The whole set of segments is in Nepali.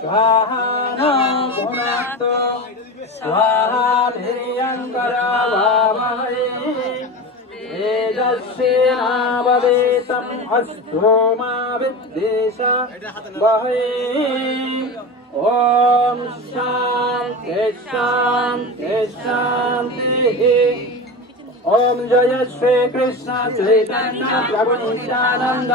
स्वाहा न भुनक्तु स्वाहा धिर्यङ्करवावहै तेजस्विनावदेतम् अस्तु मा विद्विषावहै ओम शांति शांति शांति। ओम जय श्री कृष्ण चैतन्य प्रभु नित्यानंद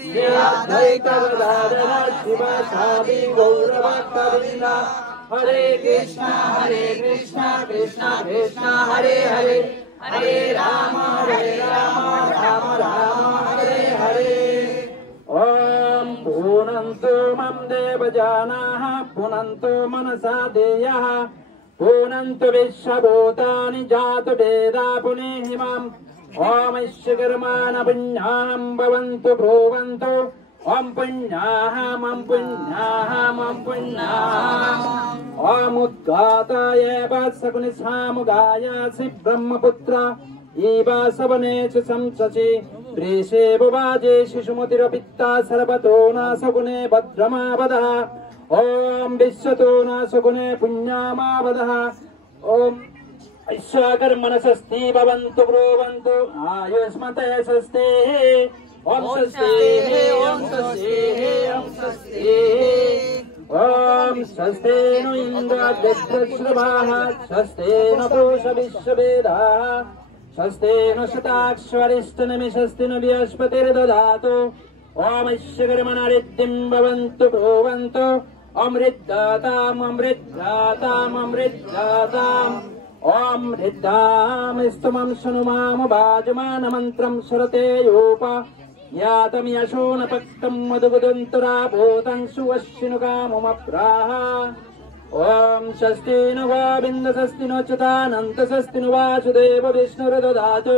श्री अद्वैत गदाधर शिवासादि गौरभक्तवृंद हरे कृष्ण कृष्ण कृष्ण हरे हरे हरे राम राम राम हरे हरे। ओम पूनन्तु मम देवजानाः पुनन्तु मनसा देयाः पूनन्तु विश्वभूतानि जातु वेदा पुनेहिमाम् ओम ईश्वरमान पुण्याहं भवन्तु भुवन्तु ओम पुण्याः मम पुण्याः मम पुण्याः ओम उद्गाताय वत्सकुनिसामुगायासि ब्रह्मपुत्र ईवा सवनेषु संससि प्रेषे बुवाजे शिशुमतिरपिता सर्वतो नासगुणे भद्रमावदः ओम विश्वतो नासगुणे पुण्यामावदः ओम ऐश्वर्यकर्मण स्वस्ति भवन्तु ब्रुवन्तु आयुष्मते स्वस्ति ओम स्वस्ति ओम स्वस्ति ओम स्वस्ति ओम स्वस्ति नो इन्द्राद्यश्रवाः स्वस्ति नो पूषा विश्ववेदाः स्वस्ति नो शताक्षरिष्टनमि स्वस्ति नो बृहस्पतिर्दधातु ओम ईश्वरमनारिद्धिं भवन्तु भुवन्तु अमृतदाताम् अमृतदाताम् अमृतदाताम् ओम हृद्धाम् स्तुमं शृणुमाम वाजमानमन्त्रं शरते योप यातं यशो न पक्तं मधुगुदन्तरा भूतं सुवश्विनुकाममप्राह ओम स्वस्ति नो गोविन्द स्वस्ति नो च्युतानन्त स्वस्ति नो वासुदेव विष्णुर्दधातु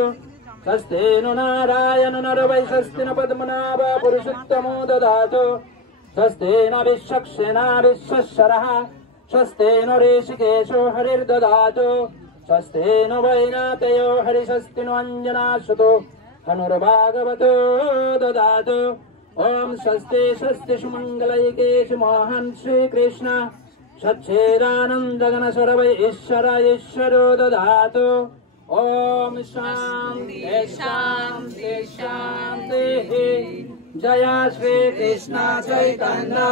स्वस्ति नो नारायण नरवै स्वस्ति नो पद्मनाभ पुरुषोत्तमो दधातु स्वस्ति नो विश्वक्सेना विश्वशरः स्वस्ति नो ऋषिकेशो हरिर्दधातु स्वस्ति नो वैनातयो हरिस्वस्ति नो अञ्जनासुतो धनुर्भागवतो दधातु ओम स्वस्ति स्वस्ति सुमङ्गलैकेशु मोहन श्रीकृष्ण सच्चिदानन्दघन सर्वै ईश्वर ईश्वरो दधातु ओम शान्ति शान्ति शान्ति। जय श्री कृष्ण चैतन्य